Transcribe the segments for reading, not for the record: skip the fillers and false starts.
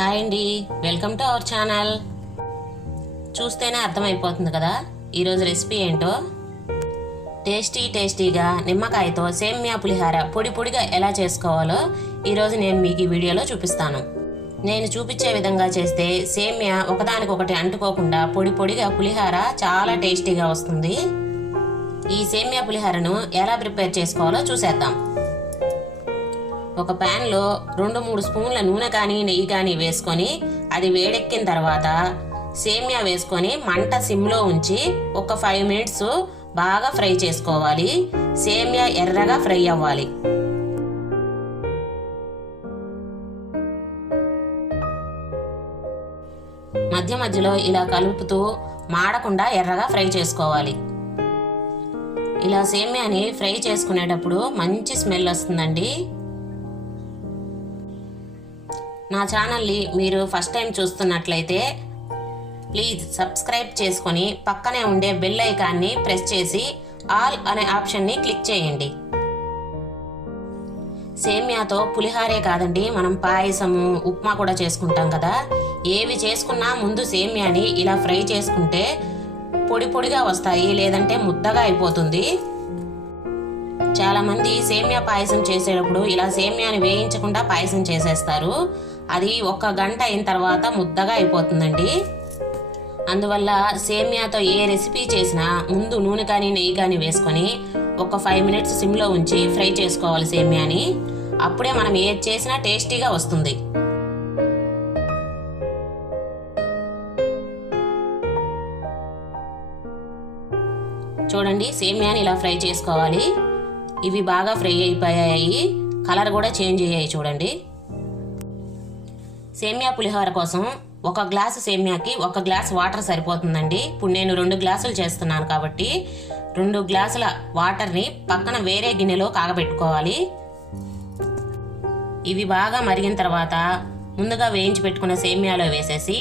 Hi అండి, welcome to our channel. చూస్తేనే అర్థమైపోతుంది కదా ఈరోజు రెసిపీ ఏంటో. టేస్టీగా నిమ్మకాయతో సేమియా పులిహార పొడి పొడిగా ఎలా చేసుకోవాలో ఈరోజు నేను మీకు ఈ వీడియోలో చూపిస్తాను. నేను చూపించే విధంగా చేస్తే సేమియా ఒకదానికొకటి అంటుకోకుండా పొడి పొడిగా పులిహార చాలా టేస్టీగా వస్తుంది. ఈ సేమియా పులిహారను ఎలా ప్రిపేర్ చేసుకోవాలో చూసేద్దాం. ఒక ప్యాన్లో 2-3 స్పూన్ల నూనె కానీ నెయ్యి కానీ వేసుకొని అది వేడెక్కిన తర్వాత సేమియా వేసుకొని మంట సిమ్లో ఉంచి ఒక 5 మినిట్స్ బాగా ఫ్రై చేసుకోవాలి. సేమియా ఎర్రగా ఫ్రై అవ్వాలి. మధ్య మధ్యలో ఇలా కలుపుతూ మాడకుండా ఎర్రగా ఫ్రై చేసుకోవాలి. ఇలా సేమియాని ఫ్రై చేసుకునేటప్పుడు మంచి స్మెల్ వస్తుందండి. నా ఛానల్ని మీరు ఫస్ట్ టైం చూస్తున్నట్లయితే ప్లీజ్ సబ్స్క్రైబ్ చేసుకొని పక్కనే ఉండే బెల్ ఐకాన్ని ప్రెస్ చేసి ఆల్ అనే ఆప్షన్ని క్లిక్ చేయండి. సేమియాతో పులిహారే కాదండి, మనం పాయసము ఉప్మా కూడా చేసుకుంటాం కదా. ఏవి చేసుకున్నా ముందు సేమియాని ఇలా ఫ్రై చేసుకుంటే పొడి పొడిగా వస్తాయి, లేదంటే ముద్దగా అయిపోతుంది. చాలామంది సేమియా పాయసం చేసేటప్పుడు ఇలా సేమియాని వేయించకుండా పాయసం చేసేస్తారు. అది 1 గంట అయిన తర్వాత ముద్దగా అయిపోతుందండి. అందువల్ల సేమియాతో ఏ రెసిపీ చేసినా ముందు నూనె కానీ నెయ్యి కానీ వేసుకొని ఒక 5 మినిట్స్ సిమ్లో ఉంచి ఫ్రై చేసుకోవాలి సేమియాని. అప్పుడే మనం ఏది చేసినా టేస్టీగా వస్తుంది. చూడండి, సేమియాని ఇలా ఫ్రై చేసుకోవాలి. ఇవి బాగా ఫ్రై అయిపోయాయి, కలర్ కూడా చేంజ్ అయ్యాయి చూడండి. సేమియా పులిహోర కోసం 1 గ్లాసు సేమియాకి 1 గ్లాస్ వాటర్ సరిపోతుందండి. ఇప్పుడు నేను 2 గ్లాసులు చేస్తున్నాను కాబట్టి 2 గ్లాసుల వాటర్ని పక్కన వేరే గిన్నెలో కాగబెట్టుకోవాలి. ఇవి బాగా మరిగిన తర్వాత ముందుగా వేయించి పెట్టుకున్న సేమియాలో వేసేసి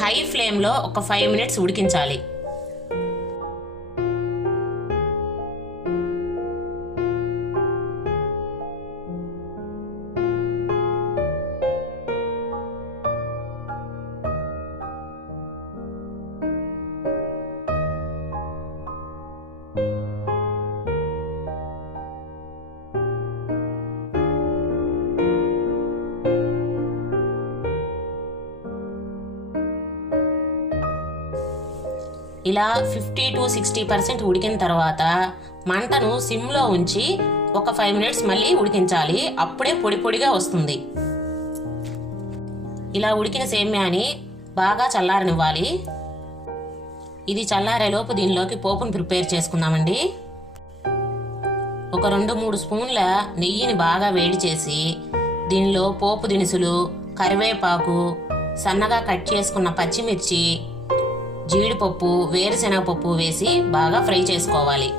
హై ఫ్లేమ్లో ఒక 5 మినిట్స్ ఉడికించాలి. ఇలా 50-60% ఉడికిన తర్వాత మంటను సిమ్లో ఉంచి ఒక 5 మినిట్స్ మళ్ళీ ఉడికించాలి. అప్పుడే పొడి పొడిగా వస్తుంది. ఇలా ఉడికిన సేమ్యాని బాగా చల్లారనివ్వాలి. ఇది చల్లారేలోపు దీనిలోకి పోపును ప్రిపేర్ చేసుకుందామండి. ఒక 2-3 స్పూన్ల నెయ్యిని బాగా వేడి చేసి దీనిలో పోపు దినుసులు, కరివేపాకు, సన్నగా కట్ చేసుకున్న పచ్చిమిర్చి, జీడిపప్పు, వేరుశెనగపప్పు వేసి బాగా ఫ్రై చేసుకోవాలి.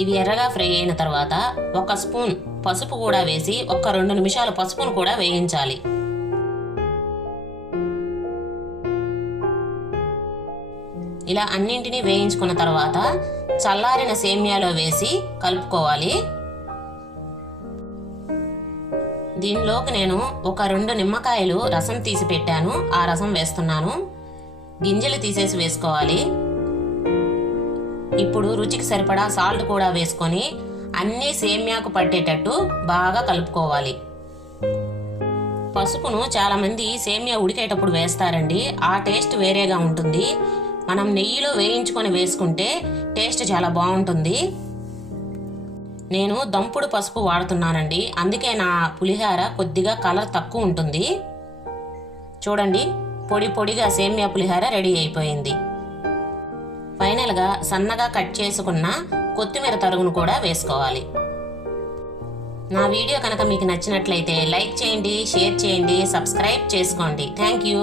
ఇవి ఎర్రగా ఫ్రై అయిన తర్వాత 1 స్పూన్ పసుపు కూడా వేసి ఒక 2 నిమిషాలు పసుపును కూడా వేయించాలి. ఇలా అన్నింటినీ వేయించుకున్న తర్వాత చల్లారిన సేమియాలో వేసి కలుపుకోవాలి. దీనిలోకి నేను ఒక 2 నిమ్మకాయలు రసం తీసి పెట్టాను, ఆ రసం వేస్తున్నాను. గింజలు తీసేసి వేసుకోవాలి. ఇప్పుడు రుచికి సరిపడా సాల్ట్ కూడా వేసుకొని అన్నీ సేమియాకు పట్టేటట్టు బాగా కలుపుకోవాలి. పసుపును చాలామంది సేమియా ఉడికేటప్పుడు వేస్తారండి, ఆ టేస్ట్ వేరేగా ఉంటుంది. మనం నెయ్యిలో వేయించుకొని వేసుకుంటే టేస్ట్ చాలా బాగుంటుంది. నేను దంపుడు పసుపు వాడుతున్నానండి, అందుకే నా పులిహార కొద్దిగా కలర్ తక్కువ ఉంటుంది. చూడండి, పొడి పొడిగా సేమియా పులిహార రెడీ అయిపోయింది. ఫైనల్గా సన్నగా కట్ చేసుకున్న కొత్తిమీర తరుగును కూడా వేసుకోవాలి. నా వీడియో కనుక మీకు నచ్చినట్లయితే లైక్ చేయండి, షేర్ చేయండి, సబ్స్క్రైబ్ చేసుకోండి. Thank you.